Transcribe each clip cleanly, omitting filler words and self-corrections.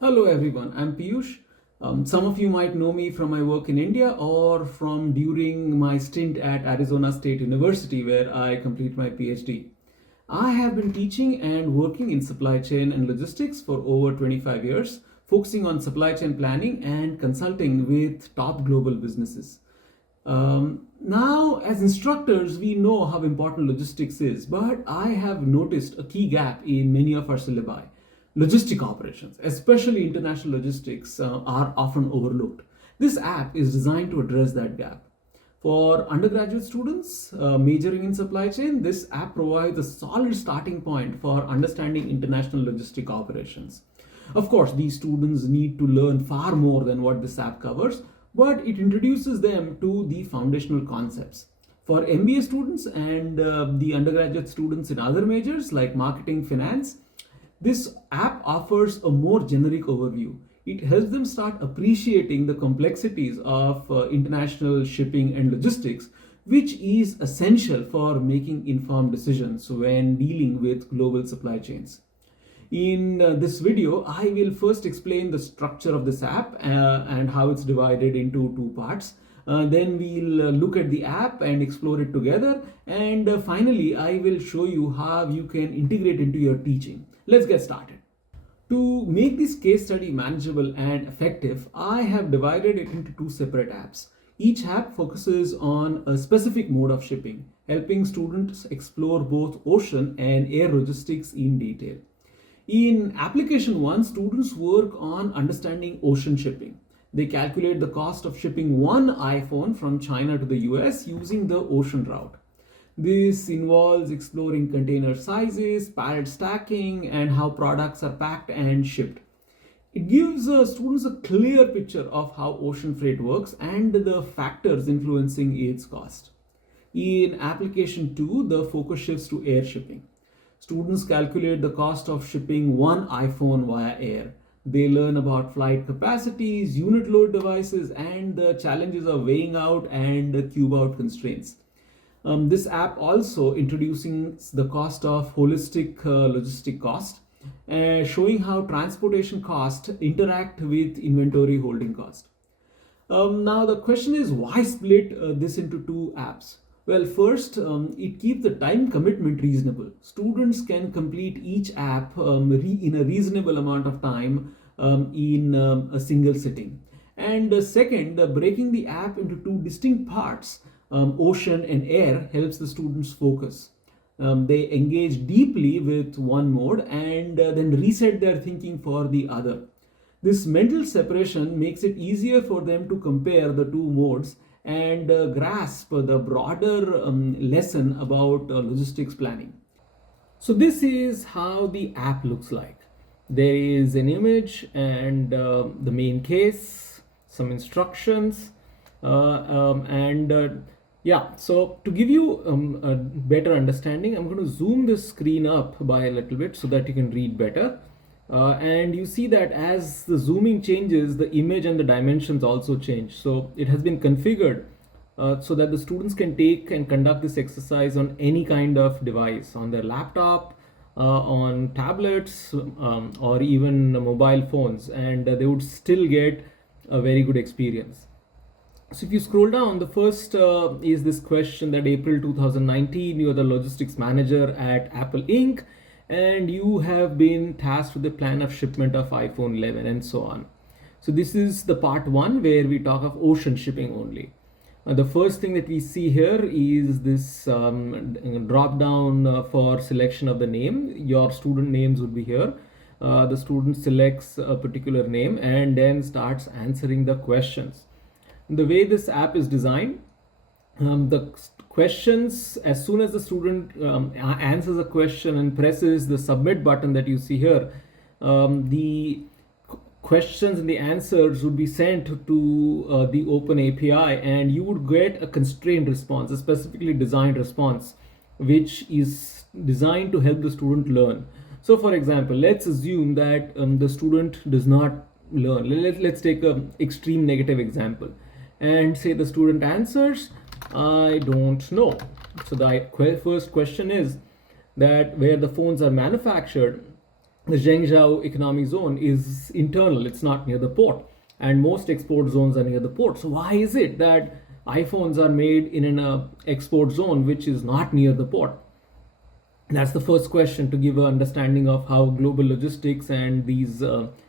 Hello everyone, I'm Piyush. Some of you might know me from my work in India or from during my stint at Arizona State University where I complete my PhD. I have been teaching and working in supply chain and logistics for over 25 years, focusing on supply chain planning and consulting with top global businesses. Now, as instructors, we know how important logistics is, but I have noticed a key gap in many of our syllabi. Logistic operations, especially international logistics, are often overlooked. This app is designed to address that gap. For undergraduate students majoring in supply chain, this app provides a solid starting point for understanding international logistic operations. Of course, these students need to learn far more than what this app covers, but it introduces them to the foundational concepts. For MBA students and the undergraduate students in other majors like marketing, finance, this app offers a more generic overview. It helps them start appreciating the complexities of international shipping and logistics, which is essential for making informed decisions when dealing with global supply chains. In this video, I will first explain the structure of this app and how it's divided into two parts. Then we'll look at the app and explore it together. And finally, I will show you how you can integrate into your teaching. Let's get started. To make this case study manageable and effective, I have divided it into two separate apps. Each app focuses on a specific mode of shipping, helping students explore both ocean and air logistics in detail. In application 1, students work on understanding ocean shipping. They calculate the cost of shipping one iPhone from China to the US using the ocean route. This involves exploring container sizes, pallet stacking, and how products are packed and shipped. It gives students a clear picture of how ocean freight works and the factors influencing its cost. In application 2, the focus shifts to air shipping. Students calculate the cost of shipping one iPhone via air. They learn about flight capacities, unit load devices, and the challenges of weighing out and cube out constraints. This app also introducing the cost of holistic logistic cost, showing how transportation cost interact with inventory holding cost. Now the question is, why split this into two apps? Well, first, it keeps the time commitment reasonable. Students can complete each app in a reasonable amount of time in a single sitting. And second, breaking the app into two distinct parts, ocean and air, helps the students focus. They engage deeply with one mode and then reset their thinking for the other. This mental separation makes it easier for them to compare the two modes and grasp the broader lesson about logistics planning. So this is how the app looks like. There is an image and the main case, some instructions, and yeah, so to give you a better understanding, I'm going to zoom this screen up by a little bit so that you can read better. And you see that as the zooming changes, the image and the dimensions also change. So it has been configured so that the students can take and conduct this exercise on any kind of device, on their laptop, on tablets, or even mobile phones, and they would still get a very good experience. So if you scroll down, the first is this question that April 2019, you are the logistics manager at Apple Inc. and you have been tasked with the plan of shipment of iPhone 11 and so on. So this is the part one where we talk of ocean shipping only. The first thing that we see here is this drop down for selection of the name. Your student names would be here. The student selects a particular name and then starts answering the questions. The way this app is designed, the questions, as soon as the student answers a question and presses the submit button that you see here, the questions and the answers would be sent to the open API, and you would get a constrained response, a specifically designed response, which is designed to help the student learn. So for example, let's assume that the student does not learn. Let's take an extreme negative example and say the student answers, I don't know. So the first question is that where the phones are manufactured, the Zhengzhou economic zone is internal, it's not near the port, and most export zones are near the port. So why is it that iPhones are made in an export zone which is not near the port? That's the first question to give an understanding of how global logistics and these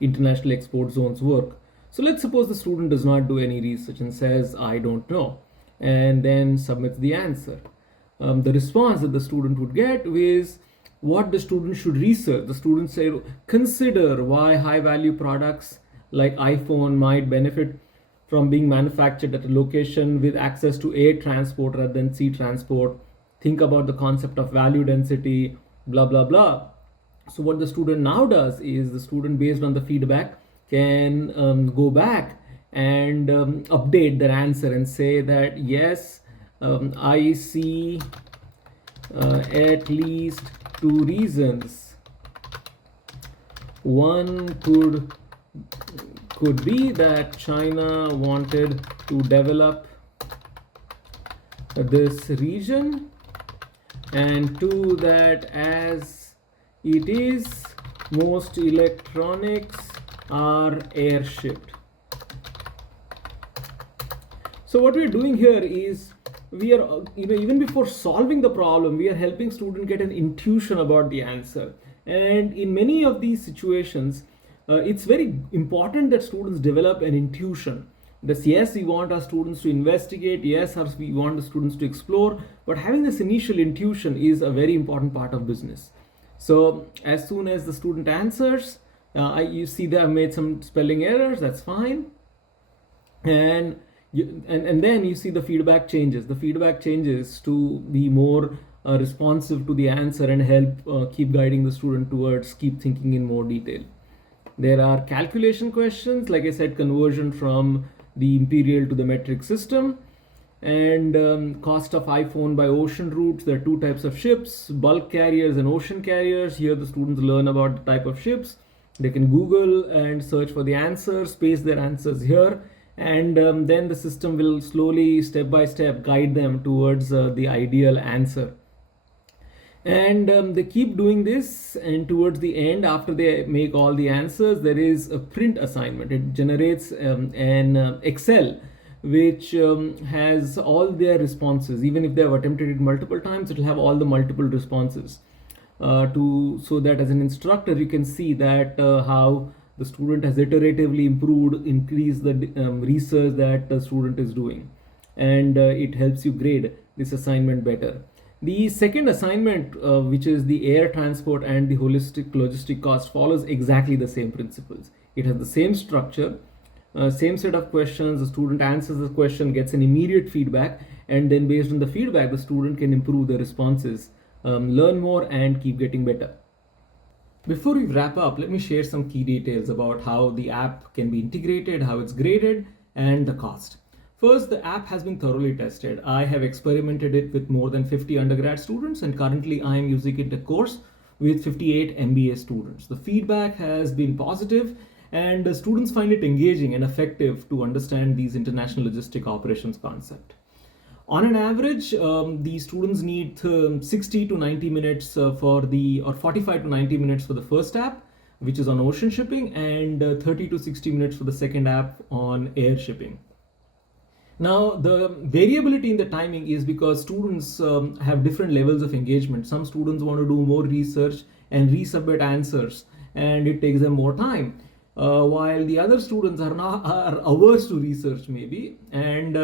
international export zones work. So let's suppose the student does not do any research and says, I don't know, and then submits the answer. The response that the student would get is what the student should research. The student say, consider why high value products like iPhone might benefit from being manufactured at a location with access to air transport rather than sea transport. Think about the concept of value density, blah, blah, blah. So what the student now does is the student, based on the feedback, can go back and update their answer and say that, yes, I see at least two reasons. One could be that China wanted to develop this region, and two, that as it is, most electronics are airshipped. So what we're doing here is we are, even before solving the problem, we are helping student get an intuition about the answer. And in many of these situations, it's very important that students develop an intuition. That yes, we want our students to investigate, yes, we want the students to explore, but having this initial intuition is a very important part of business. So as soon as the student answers, you see they have made some spelling errors, that's fine. And then you see the feedback changes. The feedback changes to be more responsive to the answer and help keep guiding the student towards keep thinking in more detail. There are calculation questions, like I said, conversion from the imperial to the metric system, and cost of iPhone by ocean routes. There are two types of ships, bulk carriers and ocean carriers. Here the students learn about the type of ships. They can Google and search for the answers, paste their answers here, and then the system will slowly, step by step, guide them towards the ideal answer. And they keep doing this, and towards the end, after they make all the answers, there is a print assignment. It generates an Excel which has all their responses. Even if they have attempted it multiple times, it will have all the multiple responses so that as an instructor you can see that how the student has iteratively improved, increased the research that the student is doing, and it helps you grade this assignment better. The second assignment, which is the air transport and the holistic logistic cost, follows exactly the same principles. It has the same structure, same set of questions. The student answers the question, gets an immediate feedback, and then based on the feedback, the student can improve the responses, learn more, and keep getting better. Before we wrap up, let me share some key details about how the app can be integrated, how it's graded, and the cost. First, the app has been thoroughly tested. I have experimented it with more than 50 undergrad students, and currently I am using it in a course with 58 MBA students. The feedback has been positive, and the students find it engaging and effective to understand these international logistic operations concept. On an average, the students need 60 to 90 minutes or 45 to 90 minutes for the first app, which is on ocean shipping, and 30 to 60 minutes for the second app on air shipping. Now, the variability in the timing is because students have different levels of engagement. Some students want to do more research and resubmit answers, and it takes them more time, while the other students are averse to research maybe, and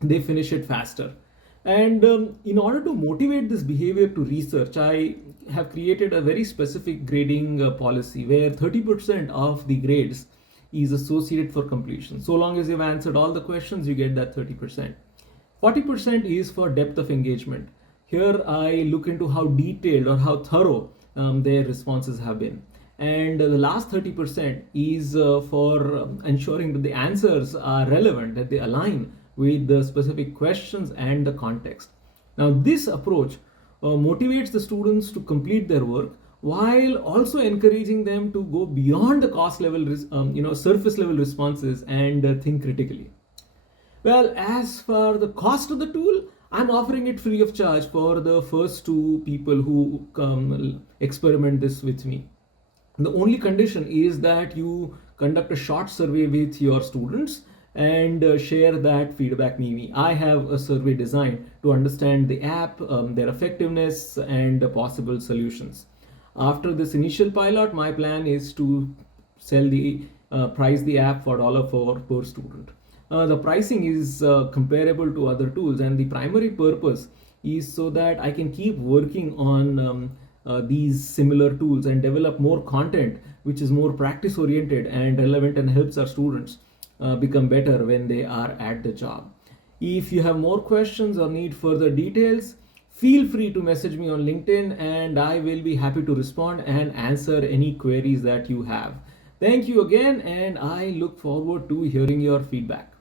they finish it faster. And in order to motivate this behavior to research, I have created a very specific grading policy where 30% of the grades is associated for completion. So long as you've answered all the questions, you get that 30%. 40% is for depth of engagement. Here I look into how detailed or how thorough their responses have been. And the last 30% is for ensuring that the answers are relevant, that they align with the specific questions and the context. Now, this approach motivates the students to complete their work while also encouraging them to go beyond the cost level, surface level responses and think critically. Well, as for the cost of the tool, I'm offering it free of charge for the first two people who experiment this with me. The only condition is that you conduct a short survey with your students and share that feedback with me. I have a survey designed to understand the app, their effectiveness, and possible solutions. After this initial pilot, my plan is to sell the price the app for $4 per student. The pricing is comparable to other tools, and the primary purpose is so that I can keep working on these similar tools and develop more content which is more practice oriented and relevant and helps our students become better when they are at the job. If you have more questions or need further details, feel free to message me on LinkedIn and I will be happy to respond and answer any queries that you have. Thank you again, and I look forward to hearing your feedback.